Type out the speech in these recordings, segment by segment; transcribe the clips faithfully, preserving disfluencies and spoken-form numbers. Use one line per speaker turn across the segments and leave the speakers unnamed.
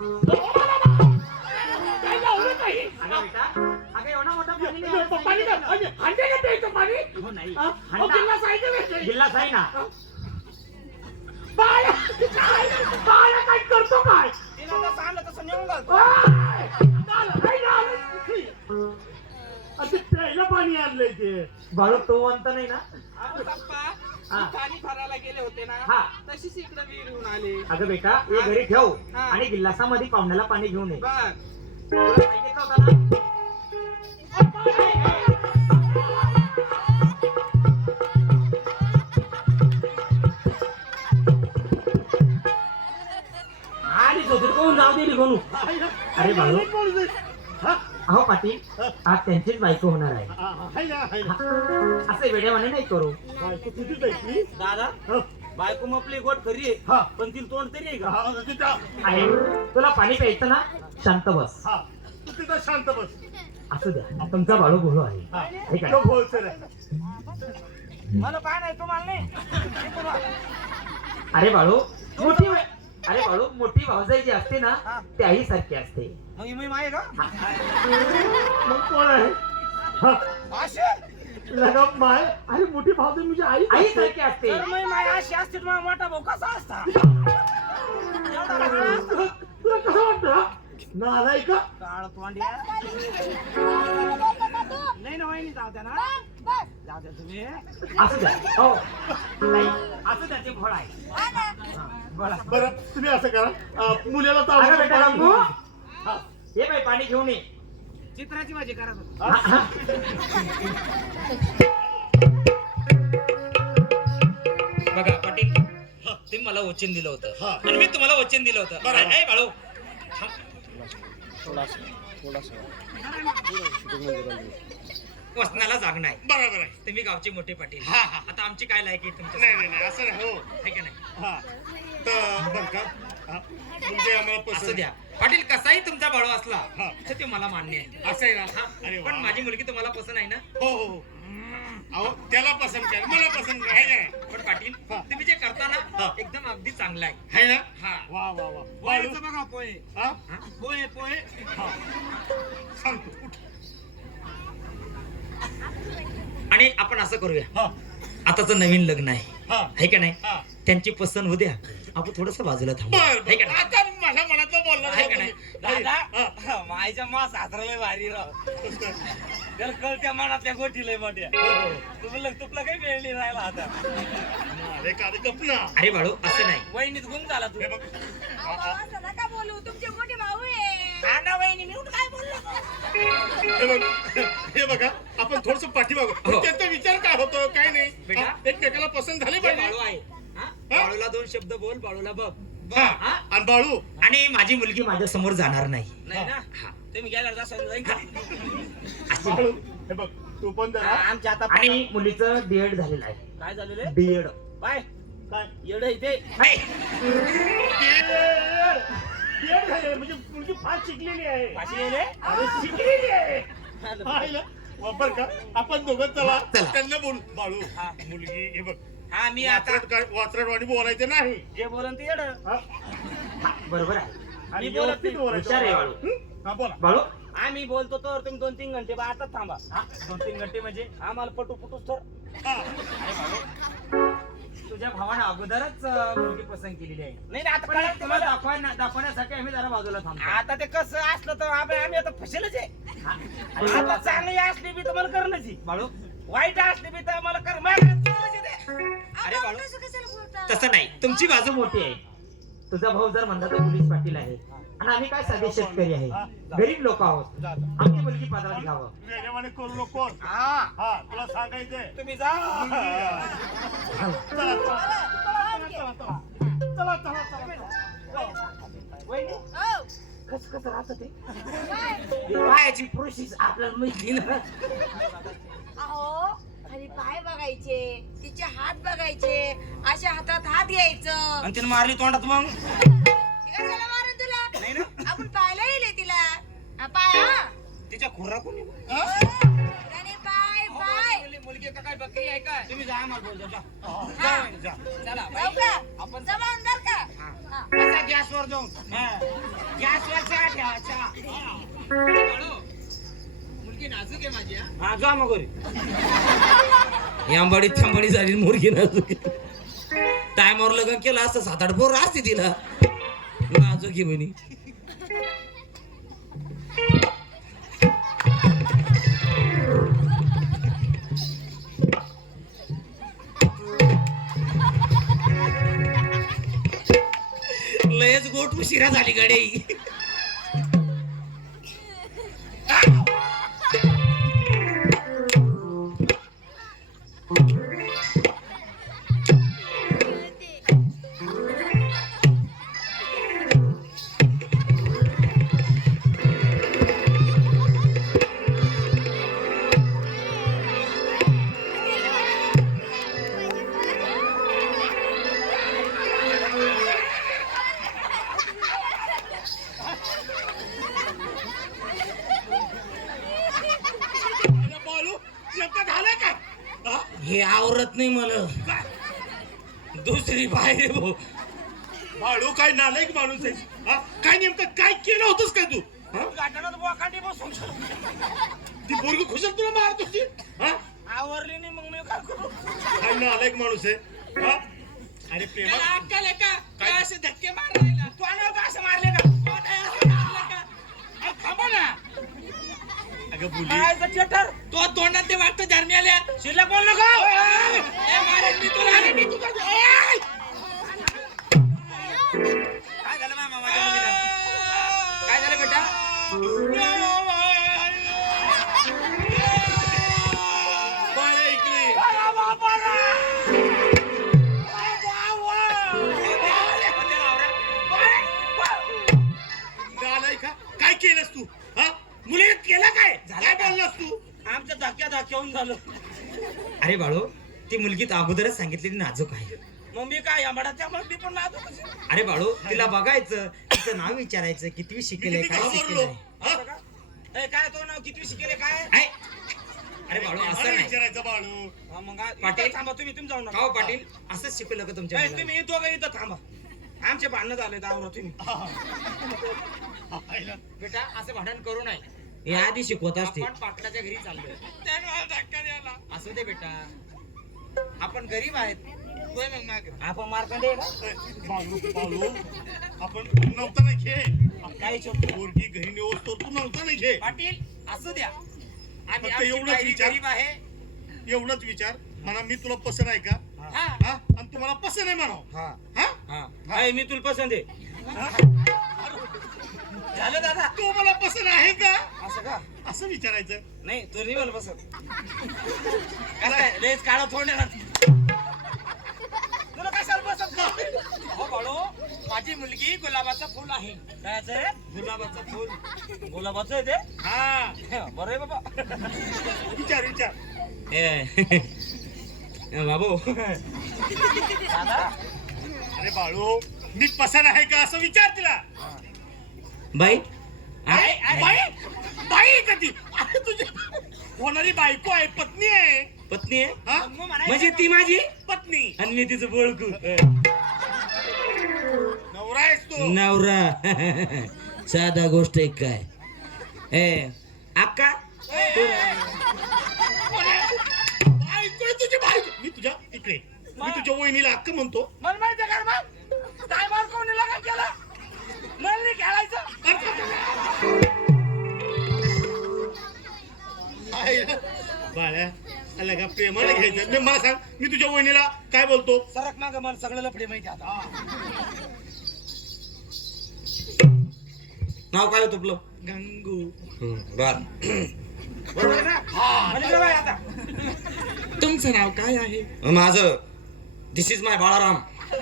काय लावलं काही
अगं बेटा, अगं एवढा मोठा पाणी नाही आलं
पाणी
सांगितलं
का हंडे का प्यायचं पाणी
हो नाही
हा? अहो,
हंडा.
गिल्ला साहित्य
गिल्लास आहे ना.
बाळा काय बाळा काय करतो काय
तिला जसं आणलं तसं नेऊन घालतो.
ओय! नाला, काय नाला? अरे ते प्यायला पाणी आणलंय ते
बाळू तो म्हणता नाही ना.
अहो पप्पा,
हा.
पाणी भरायला गेले होते ना
हा.
तशीच इकडे विहिरून आले.
अगं बेटा हे घरी ठेव
हा.
आणि गिल्लासामध्ये पाहुण्याला पाणी घेऊन ये.
बर
तुला सांगितलं होतं ना? आणि कोण जाऊ दे निघून. अरे बाळू. अहो पाटील आज त्यांचीच बायको होणार आहे. असे वेड्यावाने नाही करू.
दादा, बायको मपली गोट खरी आहे,
हा.
पण तिला तोंड तरी आहे का?
आहे तुला पाणी प्यायचं ना शांत बस.
तू तिथं शांत बस
असू द्या तुमचा बाळू बोलू आहे. हे काय?
तो बोलतोय.
मला काय नाही तुम्हाला नाही.
अरे बाळू मोठी अरे बाळू मोठी भावजाई जी असते ना
हा.
ती आई सारखी असते.
मग मी माये का
मग कोण आहे हा,
असे
लगा माय अरे मोठी भाऊ म्हणजे आई
आई सारखी असते.
तर मी माय अशी असते तुम्हाला मोठा भाऊ कसा असता? एवढा लहान असता.
तुला तुला कसं वाटतं नालाय का
काळ तोंड्या. नाही ना वहिनी जाऊ द्या ना. जाऊ द्या तुम्ही.
असू द्या हो नाही असू द्या ते फळ आहे. हा, बोला.
बरं तुम्ही असं करा अं, मुलाला
अगं बेटा
तावडीचं
रंगू
पाणी- हा,
हे बाई पाणी घेऊन ये.
चित्राची भाजी करा तुम्ही.
हा, हा.
बघा पाटील तुम्ही मला वचन दिलं होतं
हा.
आणि मी तुम्हाला वचन दिलं होतं.
बरोबर.
ए बाळू वसनाला जाग नाही.
बरोबर आहे
तुम्ही गावचे मोठे पाटील.
हा, हा.
आता आमची काय लायकी आहे तुमच्या
नाही नाही नाही असं नाही हो
आहे का नाही?
हा तर बरं का हा, तुमचे आम्हाला
असं
पसंत
द्या पाटील कसाही तुमचा बाळू असला
हा.
तर ते मला मान्य आहे.
असं आहे ना
हा.
अरे वा.
पण माझी मुलगी तुम्हाला पसंत आहे ना?
हो हो हो अहो त्याला पसंत काय मला पसंत आहे का नाही?
पण पाटील
हा.
तुम्ही जे करता
हा.
ना एकदम अगदी चांगलं आहे.
आहे ना
हा
वा वा वा
पोहेचं बघा पोहे.
हा
पोहे पोहे.
हा सांगतो उठ.
आणि आपण असं करूया
हा
आताच नवीन लग्न आहे
हा
आहे का नाही?
हा
त्यांची पसंत होऊ द्या आपण थोडस बाजूला थांबू
बर
आहे का
बर.
नाही?
आता माझ्या मनातलं बोलणार
आहे का नाही?
दादा, मायच्या मा सासराला भारी राव. त्याला कळत्या मनातल्या गोटी लय मोठ्या. तुला तुला काही वेळ नाही राहिला आता.
अरे का रे गप ना
अरे बाळू असं नाही.
वहिनीत गुम झाला तू.
हे बघ
असं नका बोलू तुमचे मोठे भाऊ आहे.
हा ना वहिनी, मी उठ काय बोललो.
हे बघ हे बघा आपण थोडस पाठीमागू
हो.
त्यांचा विचार काय होतो काय नाही
बेटा.
हा, एकमेकाला पसंत झाली
हे
पाहिजे
बाळू आहे हा? बाळूला दोन शब्द बोल बाळूला बघ.
हा
हा?
आणि बाळू
आणि माझी मुलगी माझ्या समोर जाणार नाही.
नाही ना
हा.
तुम्ही गेला जासाल जाईन का?
अशी
बाळू
नाही.
हे बघ तू पण जरा
आमच्या आता
आणि मुलीचं डीएड झालेलं आहे.
काय झालेले
डीएड
पाय
काय
येड इथे.
डेड. डेड झाले म्हणजे मुलगी फार शिकलेली आहे
फाशी गेले.
अरे शिकलेली आहे पाहिलं? बर का आपण दोघं चला
चला.
त्यांना बोल बाळू
हा.
मुलगी हे बघ
हा मी आता
वाचरटवाणी बोलायचं नाही
जे बोलन ते येड.
हा?
बरोबर आहे.
आणि
मी बोलत
व्यवस्थित
नाही.
बोलायचं.
हुशार आहे बाळू.
हं? हा बोला
बाळू
आम्ही बोलतो तर तुम्ही दोन तीन घंटे बा आता थांबा.
हा, दोन तीन घंटे म्हणजे
आम्हाला पटू पटूच तर.
हा.
तुझ्या भावाने अगोदरच अं, मुलगी पसंत केलेली आहे.
नाही नाही, आता
पण
कळलं
तुला
तुम्हाला.
दाखवायला दाखवण्यासाठी आम्ही जरा बाजूला थांबतो.
आता ते कसं असलं तर आम्ही आम्ही आता फसेलच आहे.
हा?
आता चांगली असली बी तुम्हाला करणच आहे.
बाळू
वाईट असली बी तर मला कर मला करणंच आहे.
अरे बाळू
कसं कशाला बोलता?
तसं नाही तुमची बाजू मोठी आहे. तुझा भाऊ जर म्हणला तर पोलीस पाटील आहे आणि आम्ही काय साधे शेतकरी आहे गरीब लोक आहोत.
जा, जा.
आमची मुलगी पदरात घ्यावं.
वेड्यावाने करू नको
हा
हा तुला सांगायचंय
तुम्ही जा.
चला चला चला चला चला चला
वहिनी
हो.
कसं कसं राहतं ते.
काय?
पायाची प्रोसेस आपल्याला माहिती ना.
अहो खाली पाय बघायचे तिचे हात बघायचे अशा हातात हात घ्यायचं.
आणि तिने मारली तोंडात मग.
ती कशाला मारून तुला?
नाही ना
आपण पायला येले तिला. हा, पाय हा.
तिच्या खुर्रा कोणी.
त्याने पाय पाय.
मुलगी- मुलगी का काय बकरी आहे काय? तुम्ही जा आम्हाला बोल जा.
हा.
जा. चला
जाऊ
बाई.
का?
आपण
जमा अंदर का?
हा.
हा.
असा घ्या गॅसवर जाऊन गॅसवर चहा ठेवा चहा.
मुलगी नाजूक आहे माझी हा.
हा जा मग घरी. यांबाडी थांबाडी झाली मुलगी नाजूक. टायमावर लग्न केलं असतं सात आठ पोरं असते तिला. नाजूक आहे म्हणे. लयच गोट उशिरा झाली गाडी. हे आवरत नाही मला. दुसरी बाहेर भाऊ.
बाळू काय नालायक माणूस आहे. हा? काय नेमकं काय केलं होतंस काय तू? हा? ती पोरगी खुशाल तुला मारत होती. हा?
आवरली नाही मग मी काय करू.
काय नालायक माणूस आहे. हा? अरे प्रेमा
अक्कल आहे का
काय?
काय असे धक्के मारायला
तू आणि होता असं मारले का? कोण आहे असं मारलं का? अरे थांबा ना.
अगं बुली
काय ते थिएटर?
तो तोंडात ते वाटतं धर्म्याल्या
शिल्लक बोल नका.
ए मारेन मी तुला अरे मी तुझा ए!
काय झालं मामा माझ्या मुलीला? काय झालं बेटा?
बाळा इकडे. नालायक हा? काय केलंस तू? हा? मुलीने केलं काय? काय बोललास तू?
आमच्या धक्क्या धक्क्याहून झालं.
अरे बाळू ती मुलगी तर अगोदरच सांगितलेली नाजूक आहे.
मग मी काय यामाडाच्या मग मी पण नाजूक आहे.
अरे बाळू तिला बघायचं तिचं नाव विचारायचं कितवी शिकेले
किती
काय
घाबरलो.
शिकेले.
हा?
ए, काय तो नाव किती शिकेले काय?
आहे. अरे बाळू असं
मला
नाही.
विचारायचं बाळू.
हा, मग आ-
पाटील.
इथं थांबा तुम्ही तुम्ही जाऊ नका.
हो पाटील असंच शिकवलं का तुमच्या
ए,
मुलाला?
तुम्ही दोघं इथं थांबा. आमचे भांडणं झाले दावर तुम्ही.
आईला.
बेटा असं भांडण करू नये.
हे आधी शिकवत असते.
आपण पाटलाच्या घरी चाललोय.
त्याने मला धक्का द्यायला
असू दे बेटा आपण गरीब आहेत.
होय मग माग
आपण मार्कंडे आहे का?
ए, बाळू बाळू आपण नव्हता नाही घे.
काही शोधतो.
पोरगी घरी नेऊस तर तू नव्हता नाही घे.
पाटील असू द्या आम्ही
फक्त
आमची
एवढंच
पायरी
विचार.
गरीब आहे.
एवढंच विचार म्हणा मी तुला पसंत आहे का?
हा
हा? आणि तुम्हाला पसंत आहे म्हणाव.
हा
हा?
हा ए, मी तुला पसंत आहे. झालं दादा.
तू मला पसंत आहे का?
असं का?
असं विचारायचं.
नाही तू नाही मला पसंत. काय लेच काळा थोडे ना. तुला कशाला पसंत नाही?
हो बाळू माझी मुलगी गुलाबाचं फुल आहे.
कायचं आहे?
गुलाबाचं फुल
गुलाबाचं आहे ते?
हा
बरं आहे बाबा.
विचार विचार.
ए ए, बाबू दादा
अरे बाळू मी पसंत आहे का असं विचार तिला.
बाई
अरे, बाई बाई का ती? अरे तुझी होणारी बायको आहे पत्नी आहे.
पत्नी आहे
हा?
म्हणजे ती माझी
पत्नी
आणि मी तिचं बोळकू.
नवरा आहेस तू.
नवरा साधा गोष्ट आहे काय. ए अक्का
बायको आहे तुझी बायको. मी तुझ्या इकडे मी तुझ्या वहिनीला अक्क म्हणतो.
मला माहिती आहे का मग टायमार कोणी लगा केला मला नाही खेळायचं.
आहे. बाळ्या आला का प्रेमाने घ्यायचं. मी मला सांग मी तुझ्या वहिनीला काय बोलतो?
सरक माग मला सगळं लफडे माहिती आता. नाव काय होतं आपलं?
गंगू.
बर बरोबर ना? म्हणजे काय आता
तुमचं नाव काय आहे?
माझं this is my Balaram.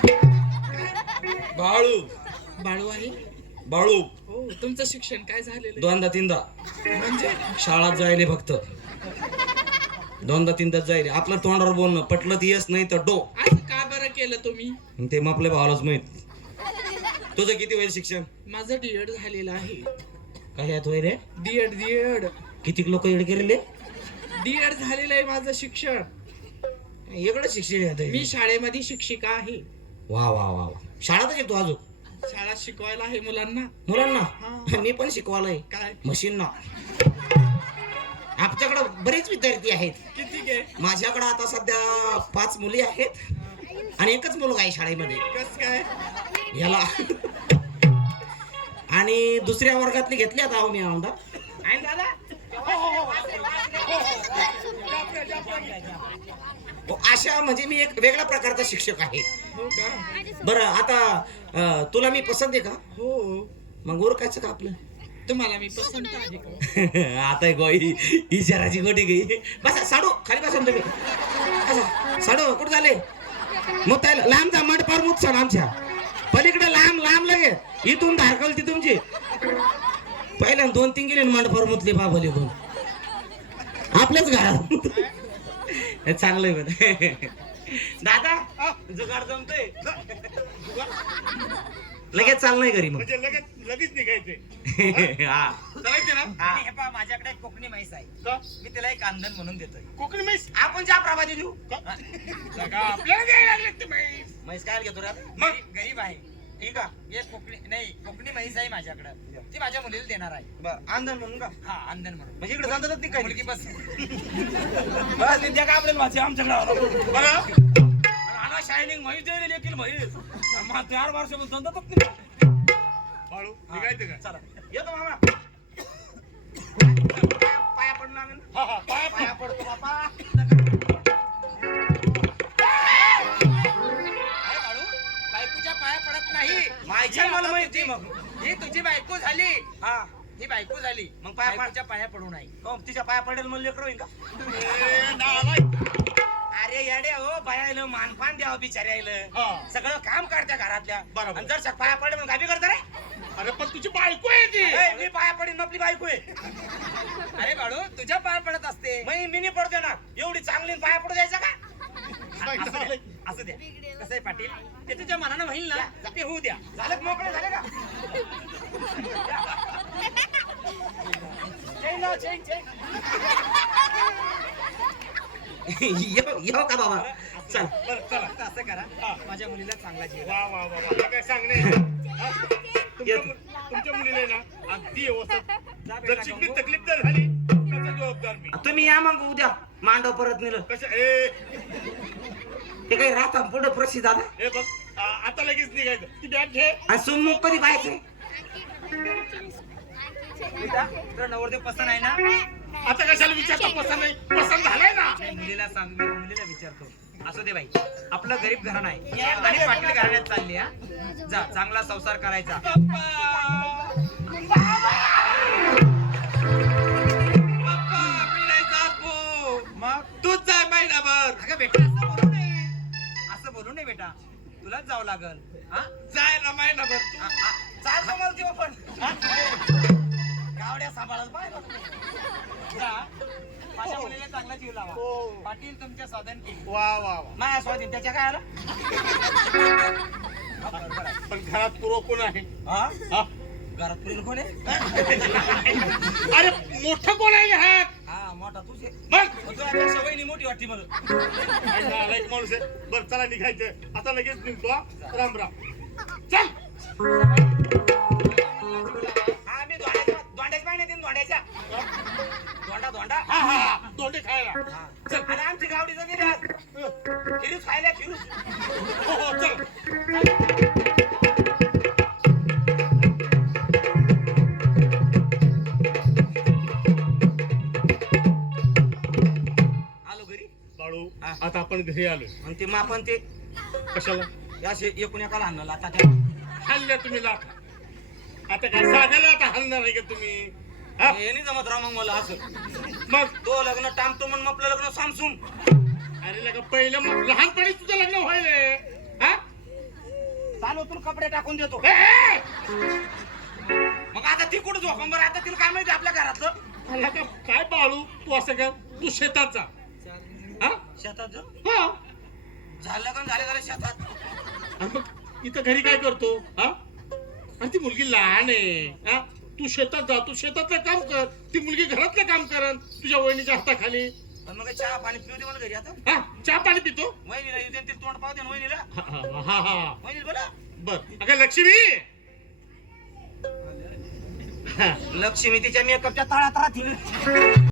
Balu
Balu आहे.
बाळू
हो तुमचं शिक्षण काय झालेलं
दोनदा तीनदा
म्हणजे
शाळात जायले फक्त दोनदा तीनदा जायले. आपलं तोंडावर बोलणं पटलं तर येस नाही तर डो.
असं का बरं केलं तुम्ही?
ते मग आपल्या भावालाच माहित. तुझं किती होईल शिक्षण?
माझं डीएड झालेलं आहे.
काय यात होय रे?
डीएड डीएड
किती लोक एड केलेले?
डीएड झालेलं आहे माझं शिक्षण.
एकडं शिक्षण यात
मी शाळेमध्ये शिक्षिका आहे.
वा वा वा वा. शाळातच येतो अजून
शाळा शिकवायला आहे मुलांना.
मुलांना मी पण शिकवायलाय
काय?
मशीनना. आमच्याकडे बरेच विद्यार्थी आहेत.
किती गे?
माझ्याकडे आता सध्या पाच मुली आहेत आणि एकच मुलगा आहे शाळेमध्ये.
कस काय?
याला आणि दुसऱ्या वर्गातली घेतली आता मी आमदा.
आणि दादा
अशा म्हणजे मी एक वेगळ्या प्रकारचा शिक्षक आहे.
हो का?
बरं आता अं, तुला मी पसंत आहे का?
हो.
मग ओळखायचं का आपलं?
तुम्हाला मी पसंत आहे का?
आता गोई इशाराची गोटी गई. बसा साडू खाली बसा तुम्ही. बसा. साडू कुठं झाले? मग त्याला लांब जा मंडपावर मुत सण आमच्या पलीकडे लांब लांब लगे इथून धारकल ती तुमची. पहिल्या दोन तीन गेले मंडपावर मुतले बाबले कोण आपल्याच घरात. चांगलंय पण
दादा जुगाड जमतोय.
लगेच चाल नाही घरी मग.
म्हणजे लगेच लगेच निघायचे.
हा
चालायचे ना?
आणि हे पहा माझ्याकडे एक कोकणी म्हैस आहे.
का?
मी तिला एक कांदन म्हणून देतोय.
कोकणी म्हैस?
आपण ज्या प्रभाजी देऊ.
का? आपल्याला द्यायला लागले ते म्हैस.
म्हैस काय घेतो रे आता?
मग?
गरीब- गरीब आहे ठीक आहे. एक कोकणी नाही कोकणी म्हैस आहे माझ्याकडे. ती माझ्या मुलीला देणार आहे.
बर आंदन म्हणून का?
हा अंधन म्हणून.
म्हणजे इकडे जातात नाही काय?
मुलगी बस बस त्या का आपल्याला माझी आमच्याकडे
बघा.
आला शायनिंग म्हैस द्यायला देखील म्हैस मग चार वर्षापासून समजतच नाही.
बाळू निघायचं का?
चला येतो मामा. पाया पडून आणून
हा हा पाया
पाया पडतो बापा. अरे बाळू बायकोच्या पाया पडत नाही.
माझ्या
ही
मला
आता
माहिती
तुझी-
मग.
ही तुझी बायको झाली.
हा
ही बायको झाली
मग पाया पड-
बायकोच्या पाया पडू नाही.
हो, तिच्या पाया पडेल म्हणून लेकर होईल का?
ए, नालायक.
अरे येडे हो बायाला मानपान द्यावं बिचाऱ्याला.
हा.
सगळं काम करत्या घरातल्या.
बरोबर.
आणि जर पाया पडे मग गावी करता रे.
अरे पण तुझी बायको आहे ती.
ए, मी पाया पडीन मग आपली बायको आहे. अरे बाळू तुझ्या पाया पडत असते. मी मिनी पडते ना एवढी चांगली पाया पडू द्यायचा का? असं द्या, असं द्या. कसं आहे पाटील ते तुझ्या मनानं होईल ना ते होऊ द्या. झालं का मोकळे झाले का? चैन लाव, चैन, चैन.
येऊ येऊ का बाबा? चल
बरं चला.
आता असं करा माझ्या मुलीला चांगला जीव
वा वा वा वा. हे काय सांगणे? हा? तुमच्या मु- तुमच्या मुलीला आहे ना अगदी व्यवस्थित. जर चिकली तकलीफ जर झाली त्याचा जबाबदार मी.
तुम्ही या मग उद्या मांडव परत नेलं
कसं ए
ते काही राहता पुढे प्रसिद्ध दादा.
हे बघ आ- आता लगेच निघायचं. ती बॅग घे.
आणि सुनमुख कधी पाहायचे?
बेटा तुला नवरदेव पसंत आहे ना?
आता कशाला विचारता? पसंत नाही पसंत झालाय ना.
मी मुलीला सांग मी मुलीला विचारतो. असू दे बाई आपलं गरीब घराणं आहे आणि पाटील घराण्यात चालली हा. जा चांगला संसार करायचा. मग
तूच जाय महिनाभर.
अगं बेटा असं बोलू नये. असं बोलू नये बेटा तुलाच जावं लागल. हा
जाय ना महिनाभर.
आ- आ- चाल कमाल देऊ पण गावड्या सांभाळत पाहिजे. जा माझ्या मुलीला चांगला जीव लावा.
हो.
पाटील तुमच्या स्वाधीन केली.
वा वा वा.
माझ्या स्वाधीन त्याच्या काय आलं?
पण घरात पुरो कोण आहे?
हा
हा?
घरात पुरील कोण आहे?
अरे मोठं कोण आहे घरात?
हा मोठा तूच आहे.
मग
पण तुझ्यापेक्षा वहिनी मोठी वाटते मला.
काय नालायक माणूस आहे. बरं चला निघायचं. आता लगेच निघतो हा. राम राम. चल.
हा मी दोंड्याच्या दोंड्याच्या पाहिजे तीन दोंड्याच्या दोंडा दोंडा
हा हा हा. दोंडे खायला.
हा. चल आणि आमची गावडीचं नाही राहत. खिरूच खायला खिरूच.
हो हो चल.
आलो घरी.
बाळू
हा.
आता आपण घरी आलोय.
आणि ते मापन ते
कशाला?
असे एकूण एकाला आणलं आता त्या
हल्ल्या तुम्ही लाथ. आता काय साध्याला आता हलणार आहे का तुम्ही? हा?
हे नाही जमत राव मग मला असं.
मग
तो लग्न टामतो म्हणून मग आपलं लग्न सामसूम.
अरे लगा पहिलं मग लहानपणी तुझं लग्न व्हायलंय. हा?
चालू तुला कपडे टाकून देतो.
ए, ए!
मग आता ती कुठं झोपन बरं आता तिला काय माहिती आपल्या घरातलं.
अरे का काय बाळू तू असं कर. तू शेतात जा. हा?
शेतात जाऊ.
हा.
झालं लग्न झाले झाले शेतात.
आणि मग इथं घरी काय करतो? हा? आणि ती मुलगी लहान आहे. हा? तू शेतात जा. तू शेतातलं काम कर. ती मुलगी घरातलं काम करन तुझ्या वहिनीच्या हाताखाली.
पण मग चहा पाणी पिऊ दे मला घरी आता.
हा? चहा पाणी पितो?
वहिनीला येऊ दे आणि तिला तोंड पावते ना वहिनीला.
हा हा हा हा.
वहिनीला बोला.
बर अगं लक्ष्मी
लक्ष्मी तिच्या मेकअपच्या तळात राहतील